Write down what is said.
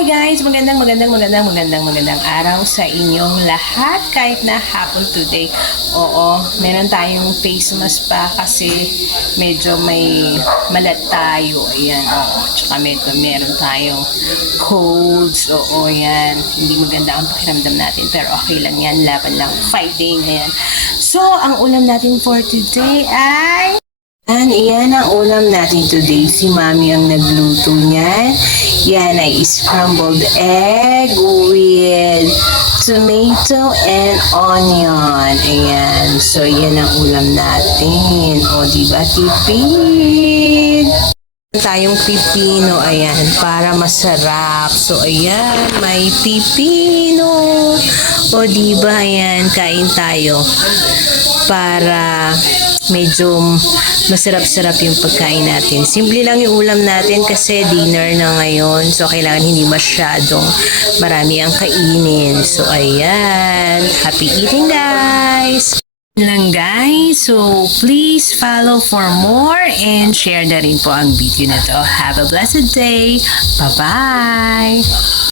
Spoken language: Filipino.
Hi guys! Magandang araw sa inyong lahat kahit na hapon today. Oo, meron tayong face mask pa kasi medyo may malat tayo. Ayan, oo. Tsaka meron tayong colds. Oo, yan. Hindi maganda ang pakiramdam natin pero okay lang yan. Laban lang. Fighting. Ayan. So, ang ulam natin for today ay iyan ang ulam natin today. Si Mami ang nagluto niyan. Yan ay scrambled egg with tomato and onion. Ayan. So, yan ang ulam natin. O, diba, tipid? Tayong pipino, ayan, para masarap. So, ayan, may pipino. O, diba, ayan, kain tayo para medyo masarap-sarap yung pagkain natin. Simple lang yung ulam natin kasi dinner na ngayon. So, kailangan hindi masyadong marami ang kainin. So, ayan. Happy eating, guys! Lang guys, so please follow for more and share na rin po ang video na to. Have a blessed day. Bye-bye!